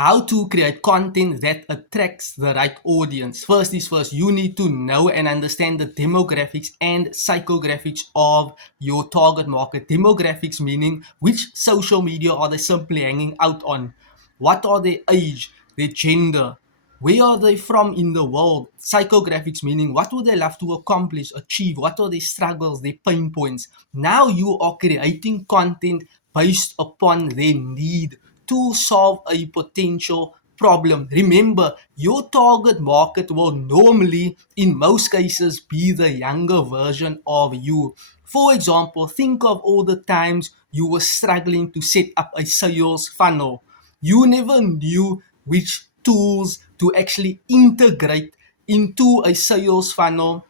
how to create content that attracts the right audience. First is first, you need to know and understand the demographics and psychographics of your target market. Demographics meaning which social media are they simply hanging out on? What are their age, their gender? Where are they from in the world? Psychographics meaning what would they love to accomplish, achieve? What are their struggles, their pain points? Now you are creating content based upon their need to solve a potential problem. Remember, your target market will normally, in most cases, be the younger version of you. For example, think of all the times you were struggling to set up a sales funnel. You never knew which tools to actually integrate into a sales funnel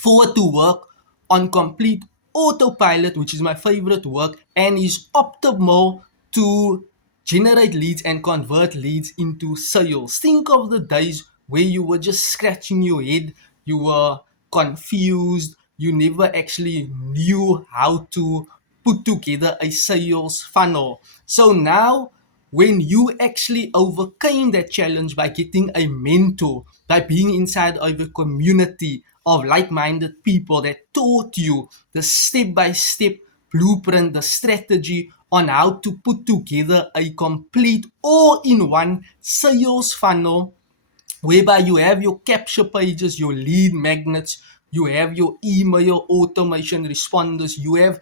for it to work on complete autopilot, which is my favorite work, and is optimal to generate leads and convert leads into sales. Think of the days where you were just scratching your head, you were confused, you never actually knew how to put together a sales funnel. So now, when you actually overcame that challenge by getting a mentor, by being inside of a community of like-minded people that taught you the step-by-step blueprint, the strategy on how to put together a complete all-in-one sales funnel, whereby you have your capture pages, your lead magnets, you have your email automation responders, you have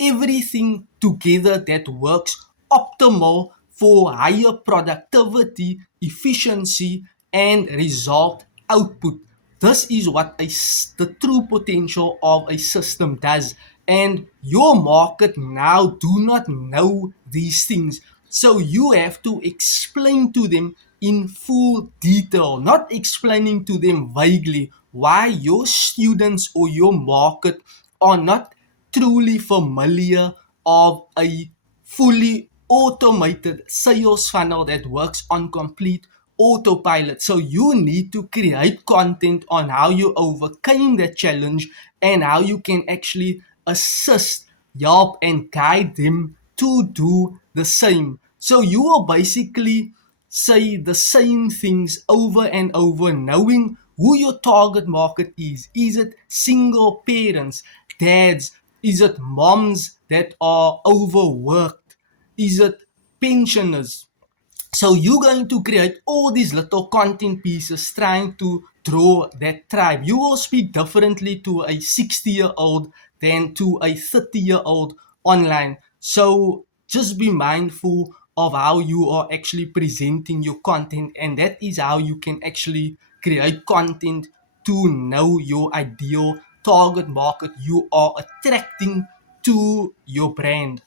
everything together that works optimal for higher productivity, efficiency, and result output. This is what the true potential of a system does. And your market now do not know these things. So you have to explain to them in full detail, not explaining to them vaguely why your students or your market are not truly familiar of a fully automated sales funnel that works on complete autopilot. So you need to create content on how you overcame that challenge and how you can actually assist, help, and guide them to do the same. So you will basically say the same things over and over, knowing who your target market is. Is it single parents, dads? Is it moms that are overworked? Is it pensioners? So you're going to create all these little content pieces trying to draw that tribe. You will speak differently to a 60-year-old than to a 30-year-old online. So just be mindful of how you are actually presenting your content, and that is how you can actually create content to know your ideal target market you are attracting to your brand.